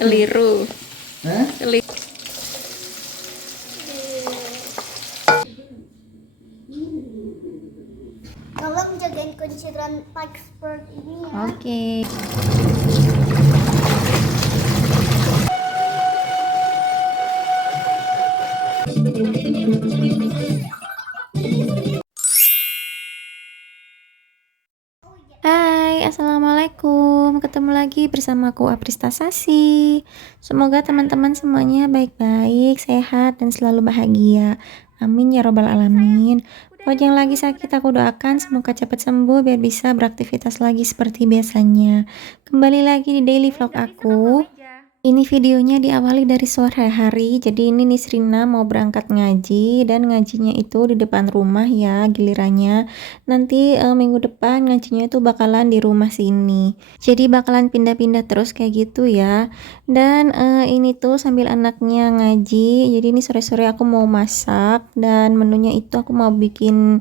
Keliru. Hah? Keliru. Tolong jagain kunciran Pikesburg ini ya. Oke. Hai, assalamualaikum. Ketemu lagi bersamaku Aprista Sasi. Semoga teman-teman semuanya baik-baik, sehat, dan selalu bahagia. Amin ya robbal alamin. Buat yang lagi sakit, aku doakan semoga cepat sembuh biar bisa beraktivitas lagi seperti biasanya. Kembali lagi di daily vlog aku. Ini videonya diawali dari sore hari. Jadi ini Nisrina mau berangkat ngaji, dan ngajinya itu di depan rumah ya gilirannya. Nanti minggu depan ngajinya itu bakalan di rumah sini. Jadi bakalan pindah-pindah terus kayak gitu ya. Dan ini tuh sambil anaknya ngaji. Jadi ini sore-sore aku mau masak, dan menunya itu aku mau bikin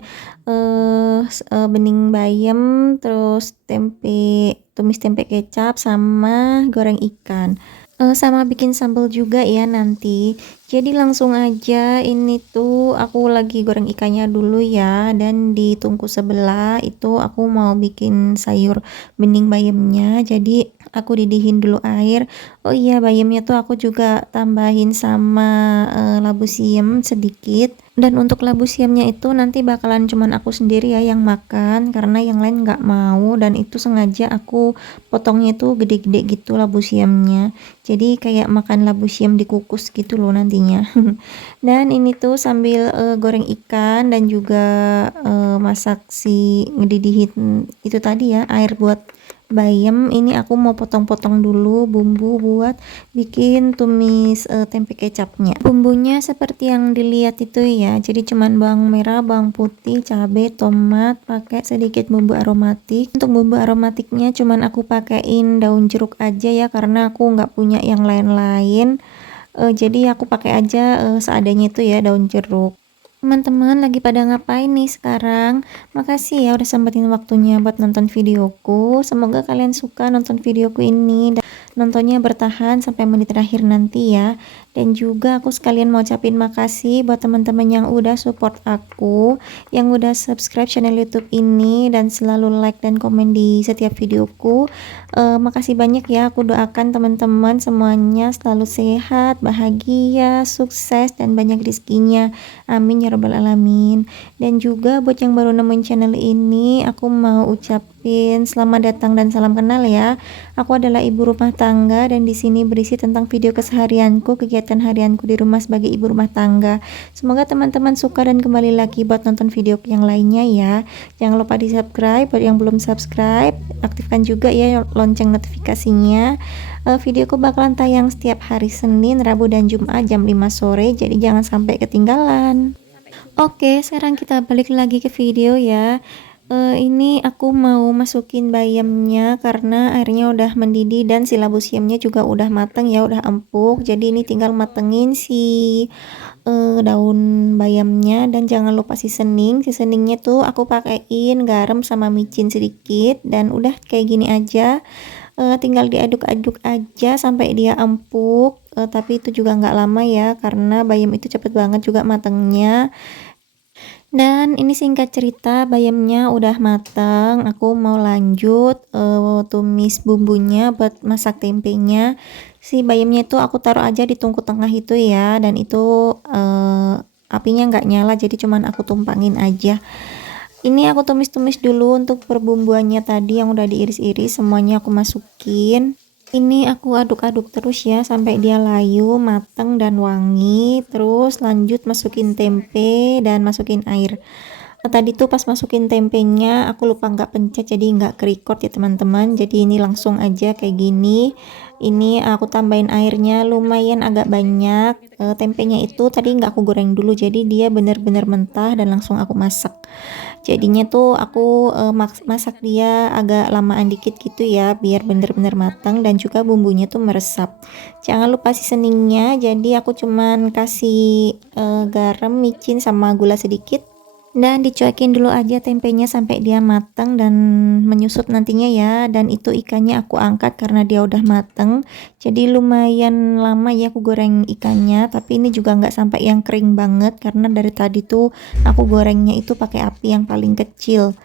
bening bayam, terus tempe, tumis tempe kecap, sama goreng ikan. Sama bikin sambal juga ya nanti. Jadi langsung aja, ini tuh aku lagi goreng ikannya dulu ya, dan di tungku sebelah itu aku mau bikin sayur bening bayamnya. Jadi aku didihin dulu air. Oh iya, bayamnya tuh aku juga tambahin sama labu siam sedikit. Dan untuk labu siamnya itu nanti bakalan cuman aku sendiri ya yang makan, karena yang lain nggak mau. Dan itu sengaja aku potongnya tuh gede-gede gitu labu siamnya, jadi kayak makan labu siam dikukus gitu loh nantinya. Dan ini tuh sambil goreng ikan, dan juga masak si ngedidihin itu tadi ya, air buat bayam. Ini aku mau potong-potong dulu bumbu buat bikin tumis tempe kecapnya. Bumbunya seperti yang dilihat itu ya, jadi cuman bawang merah, bawang putih, cabai, tomat, pakai sedikit bumbu aromatik. Untuk bumbu aromatiknya cuman aku pakein daun jeruk aja ya, karena aku nggak punya yang lain-lain. Jadi aku pakai aja seadanya itu ya, daun jeruk. Teman-teman lagi pada ngapain nih sekarang? Makasih ya udah sempetin waktunya buat nonton videoku. Semoga kalian suka nonton videoku ini, dan nontonnya bertahan sampai menit terakhir nanti ya. Dan juga aku sekalian mau ucapin makasih buat teman-teman yang udah support aku, yang udah subscribe channel YouTube ini, dan selalu like dan komen di setiap videoku. Makasih banyak ya. Aku doakan teman-teman semuanya selalu sehat, bahagia, sukses, dan banyak rezekinya. Amin ya robbal alamin. Dan juga buat yang baru nemuin channel ini, aku mau ucapin selamat datang dan salam kenal ya. Aku adalah ibu rumah tangga, dan di sini berisi tentang video keseharianku, kegiatan harianku di rumah sebagai ibu rumah tangga. Semoga teman-teman suka, dan kembali lagi buat nonton video yang lainnya ya. Jangan lupa di subscribe. Buat yang belum subscribe, aktifkan juga ya lonceng notifikasinya. Videoku bakalan tayang setiap hari Senin, Rabu, dan Jumat jam 5 sore, jadi jangan sampai ketinggalan. Oke, sekarang kita balik lagi ke video ya. Ini aku mau masukin bayamnya karena airnya udah mendidih, dan si labu siamnya juga udah mateng ya, udah empuk. Jadi ini tinggal matengin si daun bayamnya, dan jangan lupa seasoning. Seasoningnya tuh aku pakein garam sama micin sedikit, dan udah kayak gini aja. Tinggal diaduk-aduk aja sampai dia empuk. Tapi itu juga nggak lama ya, karena bayam itu cepet banget juga matengnya. Dan ini singkat cerita, bayamnya udah mateng. Aku mau lanjut tumis bumbunya buat masak tempenya. Si bayamnya itu aku taruh aja di tungku tengah itu ya, dan itu apinya nggak nyala, jadi cuman aku tumpangin aja. Ini aku tumis-tumis dulu untuk perbumbuannya tadi yang udah diiris-iris, semuanya aku masukin. Ini aku aduk-aduk terus ya sampai dia layu, mateng, dan wangi. Terus lanjut masukin tempe dan masukin air. Tadi tuh pas masukin tempenya aku lupa nggak pencet, jadi nggak kerecord ya teman-teman. Jadi ini langsung aja kayak gini. Ini aku tambahin airnya lumayan agak banyak. Tempenya itu tadi nggak aku goreng dulu, jadi dia bener-bener mentah dan langsung aku masak. Jadinya tuh aku masak dia agak lamaan dikit gitu ya, biar bener-bener matang dan juga bumbunya tuh meresap. Jangan lupa seasoningnya, jadi aku cuman kasih garam, micin, sama gula sedikit. Dan dicuekin dulu aja tempenya sampai dia matang dan menyusut nantinya ya. Dan itu ikannya aku angkat karena dia udah mateng. Jadi lumayan lama ya aku goreng ikannya. Tapi ini juga nggak sampai yang kering banget karena dari tadi tuh aku gorengnya itu pakai api yang paling kecil.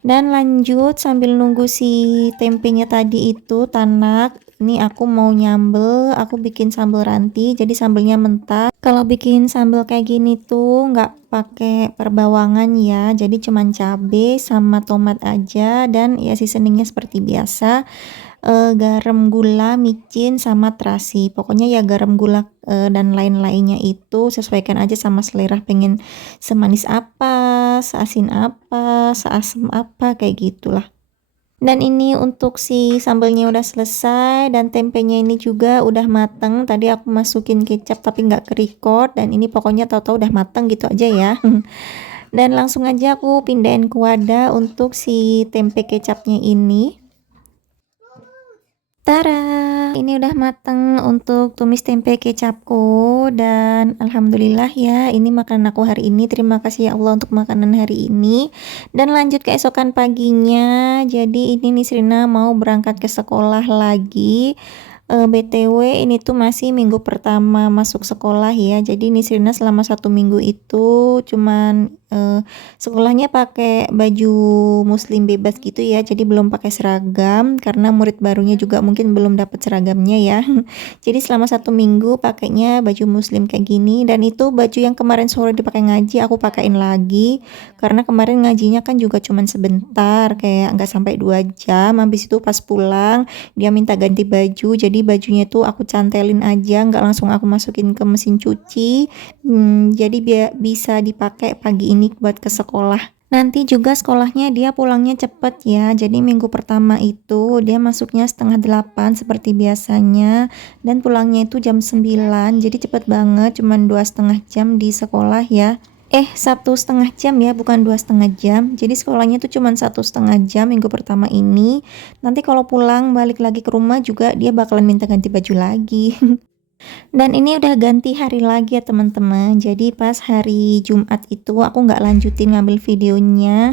Dan lanjut sambil nunggu si tempenya tadi itu tanak. Ini aku mau nyambel, aku bikin sambal ranti, jadi sambelnya mentah. Kalau bikin sambal kayak gini tuh nggak pakai perbawangan ya, jadi cuman cabe sama tomat aja dan ya seasoningnya seperti biasa. Garam, gula, micin, sama terasi. Pokoknya ya garam, gula, dan lain-lainnya itu sesuaikan aja sama selera, pengen semanis apa, seasin apa, seasem apa, kayak gitulah. Dan ini untuk si sambalnya udah selesai dan tempenya ini juga udah mateng. Tadi aku masukin kecap tapi nggak ke-record dan ini pokoknya tahu-tahu udah mateng gitu aja ya. Dan langsung aja aku pindahin ke wadah untuk si tempe kecapnya ini. Tara, ini udah mateng untuk tumis tempe kecapku dan alhamdulillah ya ini makanan aku hari ini. Terima kasih ya Allah untuk makanan hari ini. Dan lanjut keesokan paginya. Jadi ini Nisrina mau berangkat ke sekolah lagi. BTW ini tuh masih minggu pertama masuk sekolah ya. Jadi Nisrina selama 1 minggu itu cuman sekolahnya pakai baju muslim bebas gitu ya, jadi belum pakai seragam karena murid barunya juga mungkin belum dapat seragamnya ya. Jadi selama 1 minggu pakainya baju muslim kayak gini dan itu baju yang kemarin sore dipakai ngaji aku pakein lagi karena kemarin ngajinya kan juga cuman sebentar kayak nggak sampai 2 jam. Habis itu pas pulang dia minta ganti baju, jadi bajunya tuh aku cantelin aja, nggak langsung aku masukin ke mesin cuci. Jadi biar bisa dipakai pagi ini buat ke sekolah. Nanti juga sekolahnya dia pulangnya cepet ya. Jadi minggu pertama itu dia masuknya setengah 8 seperti biasanya dan pulangnya itu jam 9. Jadi cepet banget, cuman 2,5 jam di sekolah ya. 1,5 jam ya, bukan 2,5 jam. Jadi sekolahnya tuh cuman 1,5 jam minggu pertama ini. Nanti kalau pulang balik lagi ke rumah juga dia bakalan minta ganti baju lagi. Dan ini udah ganti hari lagi ya teman-teman. Jadi pas hari Jumat itu aku nggak lanjutin ngambil videonya.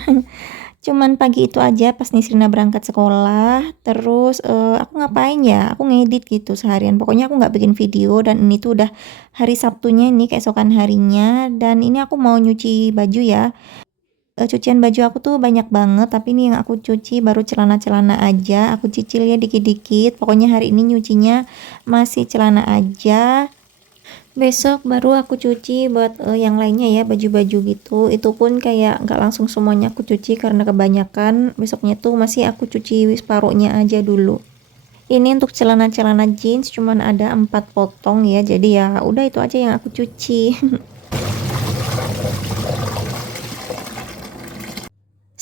Cuman pagi itu aja pas Nisrina berangkat sekolah. Terus aku ngapain ya? Aku ngedit gitu seharian. Pokoknya aku nggak bikin video dan ini tuh udah hari Sabtunya nih keesokan harinya. Dan ini aku mau nyuci baju ya. Cucian baju aku tuh banyak banget, tapi ini yang aku cuci baru celana-celana aja. Aku cicil ya dikit-dikit. Pokoknya hari ini nyucinya masih celana aja. Besok baru aku cuci buat yang lainnya ya, baju-baju gitu. Itu pun kayak nggak langsung semuanya aku cuci karena kebanyakan. Besoknya tuh masih aku cuci separuhnya aja dulu. Ini untuk celana-celana jeans cuman ada 4 potong ya. Jadi ya udah itu aja yang aku cuci.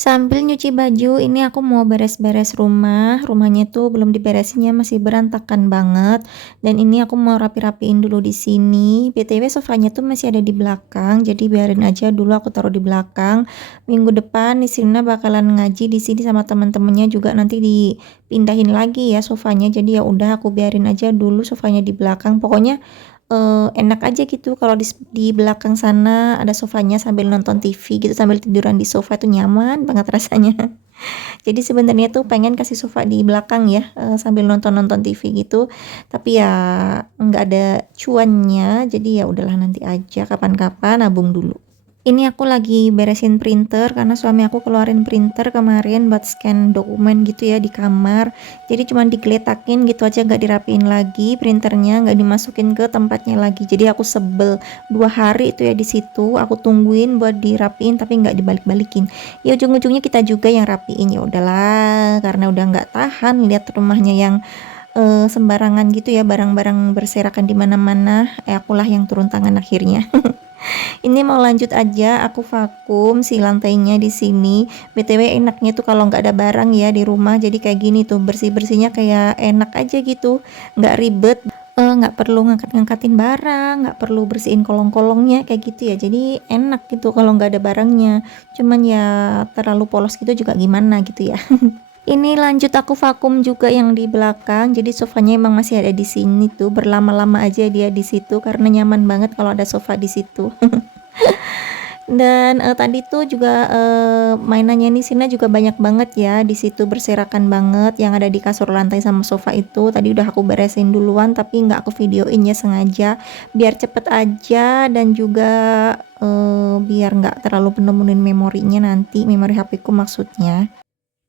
Sambil nyuci baju, ini aku mau beres-beres rumah. Rumahnya tuh belum diberesinnya, masih berantakan banget. Dan ini aku mau rapi-rapiin dulu di sini. BTW sofanya tuh masih ada di belakang, jadi biarin aja dulu aku taruh di belakang. Minggu depan Nisrina bakalan ngaji di sini sama teman-temannya juga nanti dipindahin lagi ya sofanya. Jadi ya udah aku biarin aja dulu sofanya di belakang. Pokoknya enak aja gitu kalau di belakang sana ada sofanya sambil nonton TV gitu, sambil tiduran di sofa tuh nyaman banget rasanya. Jadi sebenarnya tuh pengen kasih sofa di belakang ya, sambil nonton-nonton TV gitu. Tapi ya nggak ada cuannya, jadi ya udahlah nanti aja kapan-kapan nabung dulu. Ini aku lagi beresin printer karena suami aku keluarin printer kemarin buat scan dokumen gitu ya di kamar. Jadi cuma digeletakin gitu aja, nggak dirapiin lagi printernya, nggak dimasukin ke tempatnya lagi. Jadi aku sebel 2 hari itu ya di situ. Aku tungguin buat dirapiin tapi nggak dibalik-balikin. Ya ujung-ujungnya kita juga yang rapiin, ya udahlah karena udah nggak tahan lihat rumahnya yang sembarangan gitu ya, barang-barang berserakan di mana-mana. Akulah yang turun tangan akhirnya. Ini mau lanjut aja, aku vakum si lantainya di sini. BTW enaknya tuh kalau nggak ada barang ya di rumah, jadi kayak gini tuh bersih-bersihnya kayak enak aja gitu, nggak ribet. Nggak perlu ngangkat-ngangkatin barang, nggak perlu bersihin kolong-kolongnya kayak gitu ya. Jadi enak gitu kalau nggak ada barangnya. Cuman ya terlalu polos gitu juga gimana gitu ya. Ini lanjut aku vakum juga yang di belakang. Jadi sofanya emang masih ada di sini tuh, berlama-lama aja dia di situ karena nyaman banget kalau ada sofa di situ. Dan tadi tuh juga mainannya nih Sina juga banyak banget ya di situ, berserakan banget yang ada di kasur, lantai sama sofa itu. Tadi udah aku beresin duluan tapi nggak aku videoin ya, sengaja biar cepet aja dan juga biar nggak terlalu penuh memorinya nanti, memori HP ku maksudnya.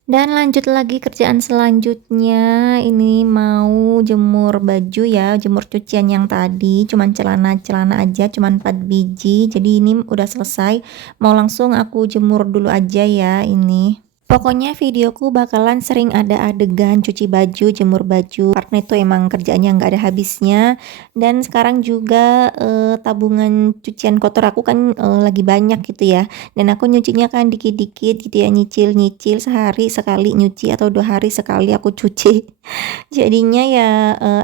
Dan lanjut lagi kerjaan selanjutnya, ini mau jemur baju ya, jemur cucian yang tadi, cuman celana-celana aja, cuman 4 biji. Jadi ini udah selesai, mau langsung aku jemur dulu aja ya ini. Pokoknya videoku bakalan sering ada adegan cuci baju, jemur baju, karena itu emang kerjaannya nggak ada habisnya. Dan sekarang juga tabungan cucian kotor aku kan lagi banyak gitu ya. Dan aku nyucinya kan dikit-dikit gitu ya, nyicil-nyicil, sehari sekali nyuci atau 2 hari sekali aku cuci. Jadinya ya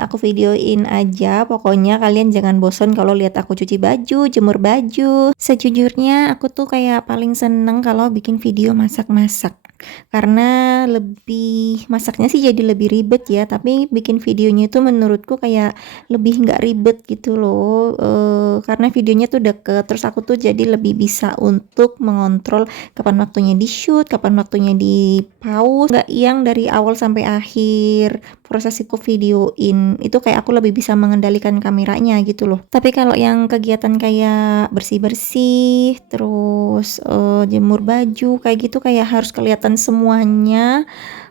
aku videoin aja, pokoknya kalian jangan bosan kalau lihat aku cuci baju, jemur baju. Sejujurnya aku tuh kayak paling seneng kalau bikin video masak-masak. Karena lebih masaknya sih jadi lebih ribet ya, tapi bikin videonya itu menurutku kayak lebih nggak ribet gitu loh. Karena videonya tuh deket, terus aku tuh jadi lebih bisa untuk mengontrol kapan waktunya di shoot, kapan waktunya di pause, nggak yang dari awal sampai akhir prosesiku videoin itu, kayak aku lebih bisa mengendalikan kameranya gitu loh. Tapi kalau yang kegiatan kayak bersih-bersih terus jemur baju kayak gitu, kayak harus kelihatan semuanya.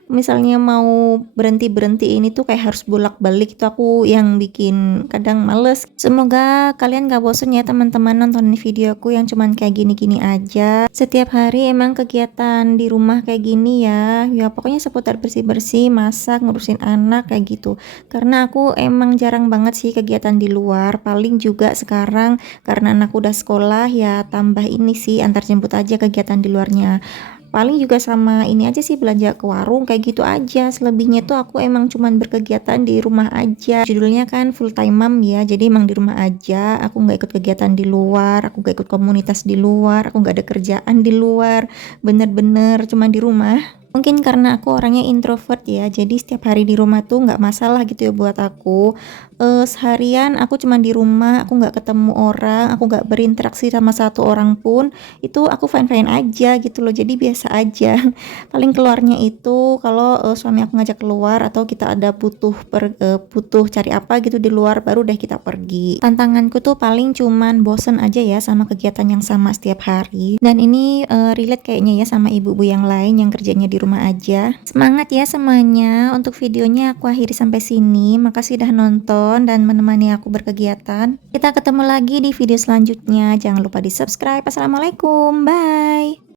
Misalnya mau berhenti ini tuh kayak harus bolak-balik, itu aku yang bikin kadang males. Semoga kalian gak bosen ya teman-teman nonton videoku yang cuman kayak gini-gini aja. Setiap hari emang kegiatan di rumah kayak gini ya, ya pokoknya seputar bersih-bersih, masak, ngurusin anak kayak gitu. Karena aku emang jarang banget sih kegiatan di luar, paling juga sekarang karena anak udah sekolah ya tambah ini sih, antar jemput aja kegiatan di luarnya. Paling juga sama ini aja sih, belanja ke warung kayak gitu aja. Selebihnya tuh aku emang cuman berkegiatan di rumah aja. Judulnya kan full time mom ya, jadi emang di rumah aja. Aku nggak ikut kegiatan di luar, aku nggak ikut komunitas di luar, aku nggak ada kerjaan di luar. Bener-bener cuma di rumah. Mungkin karena aku orangnya introvert ya, jadi setiap hari di rumah tuh nggak masalah gitu ya buat aku. Seharian aku cuma di rumah, aku nggak ketemu orang, aku nggak berinteraksi sama satu orang pun, itu aku fine-fine aja gitu loh, jadi biasa aja. Paling keluarnya itu kalau suami aku ngajak keluar atau kita ada butuh cari apa gitu di luar, baru deh kita pergi. Tantanganku tuh paling cuman bosen aja ya sama kegiatan yang sama setiap hari. Dan ini relate kayaknya ya sama ibu-ibu yang lain yang kerjanya di rumah aja. Semangat ya semuanya. Untuk videonya aku akhiri sampai sini. Makasih udah nonton dan menemani aku berkegiatan. Kita ketemu lagi di video selanjutnya. Jangan lupa di subscribe. Assalamualaikum, bye.